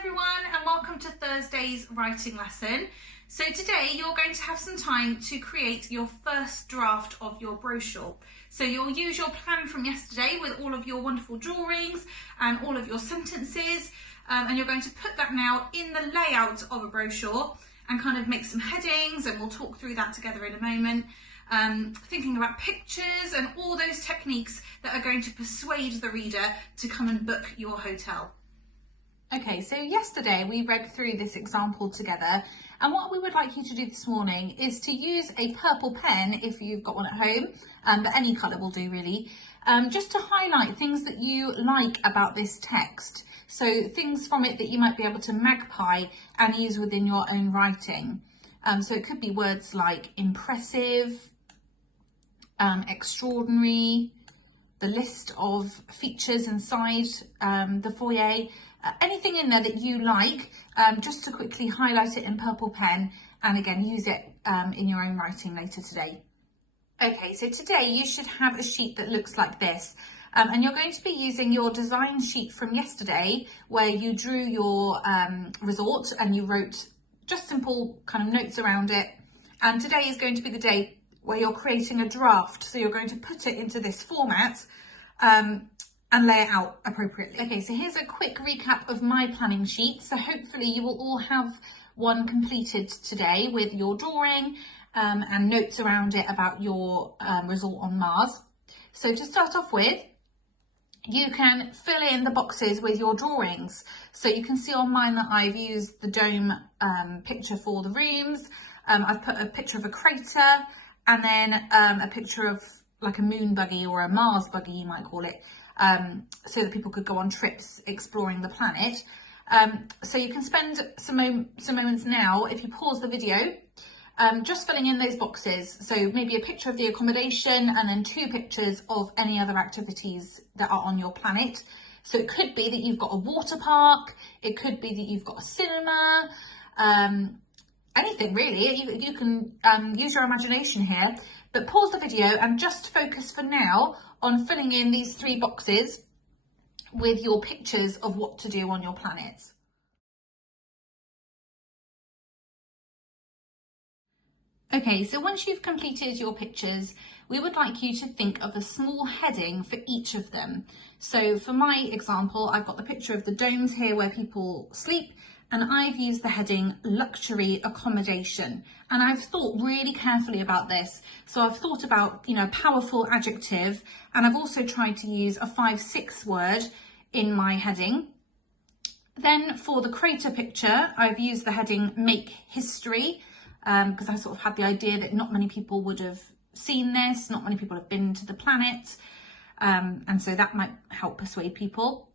everyone, and welcome to Thursday's writing lesson. So today you're going to have some time to create your first draft of your brochure. So you'll use your plan from yesterday with all of your wonderful drawings and all of your sentences, and you're going to put that now in the layout of a brochure and kind of make some headings, and we'll talk through that together in a moment. Thinking about pictures and all those techniques that are going to persuade the reader to come and book your hotel. Okay, so yesterday we read through this example together, and what we would like you to do this morning is to use a purple pen if you've got one at home, but any colour will do really, just to highlight things that you like about this text. So things from it that you might be able to magpie and use within your own writing. So it could be words like impressive, extraordinary, the list of features inside the foyer, anything in there that you like, just to quickly highlight it in purple pen and again use it in your own writing later today. Okay, so today you should have a sheet that looks like this, and you're going to be using your design sheet from yesterday where you drew your resort and you wrote just simple kind of notes around it, and today is going to be the day where you're creating a draft, so you're going to put it into this format and lay it out appropriately. Okay, so here's a quick recap of my planning sheet. So hopefully you will all have one completed today with your drawing and notes around it about your resort on Mars. So to start off with, you can fill in the boxes with your drawings. So you can see on mine that I've used the dome picture for the rooms. I've put a picture of a crater and then a picture of like a moon buggy or a Mars buggy, you might call it, so that people could go on trips exploring the planet. So you can spend some moments now, if you pause the video, just filling in those boxes. So maybe a picture of the accommodation and then 2 pictures of any other activities that are on your planet. So it could be that you've got a water park, it could be that you've got a cinema, anything really. You can use your imagination here, but pause the video and just focus for now on filling in these 3 boxes with your pictures of what to do on your planet. Okay, so once you've completed your pictures, we would like you to think of a small heading for each of them. So for my example, I've got the picture of the domes here where people sleep, and I've used the heading luxury accommodation. And I've thought really carefully about this. So I've thought about, a powerful adjective, and I've also tried to use a 5-6 word in my heading. Then for the crater picture, I've used the heading make history, because I sort of had the idea that not many people would have seen this, not many people have been to the planet, and so that might help persuade people.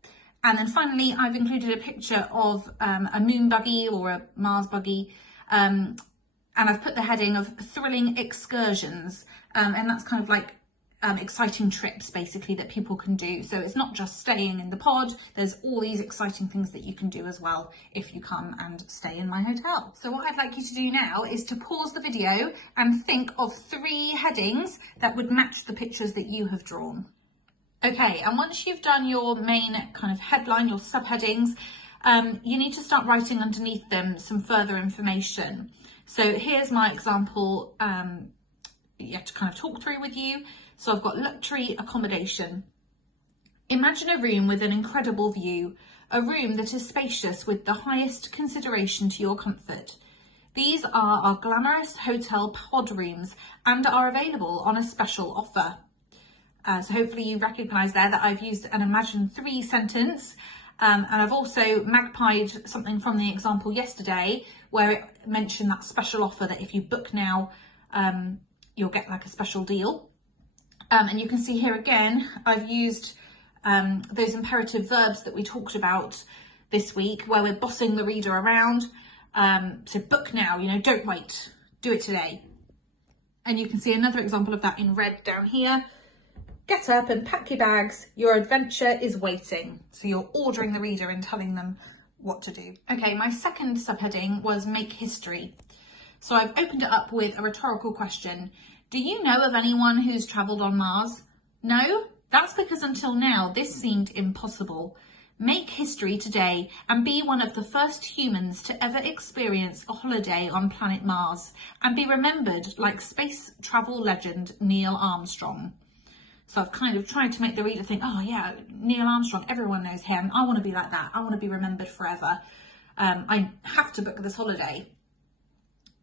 And then finally, I've included a picture of a moon buggy or a Mars buggy, and I've put the heading of thrilling excursions, and that's kind of like exciting trips basically that people can do. So it's not just staying in the pod, there's all these exciting things that you can do as well if you come and stay in my hotel. So what I'd like you to do now is to pause the video and think of 3 headings that would match the pictures that you have drawn. Okay, and once you've done your main kind of headline, your subheadings, you need to start writing underneath them some further information. So here's my example, you have to kind of talk through with you. So I've got luxury accommodation. Imagine a room with an incredible view, a room that is spacious with the highest consideration to your comfort. These are our glamorous hotel pod rooms and are available on a special offer. So hopefully you recognise there that I've used an imagine 3 sentence, and I've also magpied something from the example yesterday where it mentioned that special offer that if you book now, you'll get like a special deal. And you can see here again, I've used those imperative verbs that we talked about this week where we're bossing the reader around. So book now, don't wait, do it today. And you can see another example of that in red down here. Get up and pack your bags, your adventure is waiting. So you're ordering the reader and telling them what to do. Okay, my second subheading was make history. So I've opened it up with a rhetorical question. Do you know of anyone who's travelled on Mars? No? That's because until now this seemed impossible. Make history today and be one of the first humans to ever experience a holiday on planet Mars and be remembered like space travel legend Neil Armstrong. So I've kind of tried to make the reader think, oh yeah, Neil Armstrong, everyone knows him. I want to be like that. I want to be remembered forever. I have to book this holiday.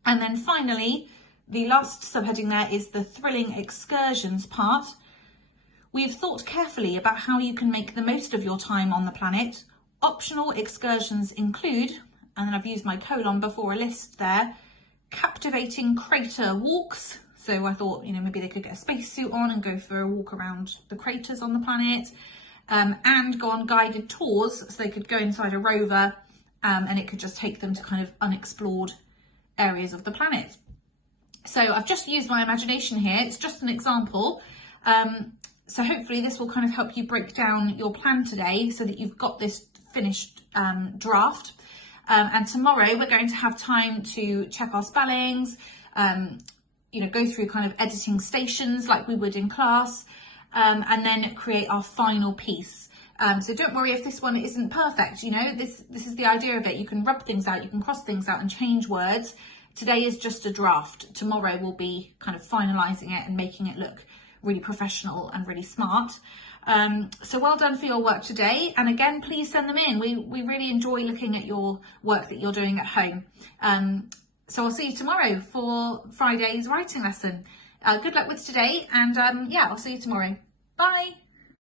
And then finally, the last subheading there is the thrilling excursions part. We've thought carefully about how you can make the most of your time on the planet. Optional excursions include, and then I've used my colon before a list there, captivating crater walks. So I thought, maybe they could get a spacesuit on and go for a walk around the craters on the planet, and go on guided tours. So they could go inside a rover, and it could just take them to kind of unexplored areas of the planet. So I've just used my imagination here. It's just an example. So hopefully this will kind of help you break down your plan today so that you've got this finished draft. And tomorrow we're going to have time to check our spellings, go through kind of editing stations like we would in class, and then create our final piece. So don't worry if this one isn't perfect. This is the idea of it. You can rub things out, you can cross things out and change words. Today is just a draft. Tomorrow we'll be kind of finalising it and making it look really professional and really smart. So well done for your work today. And again, please send them in. We really enjoy looking at your work that you're doing at home. So I'll see you tomorrow for Friday's writing lesson. Good luck with today, and I'll see you tomorrow. Bye.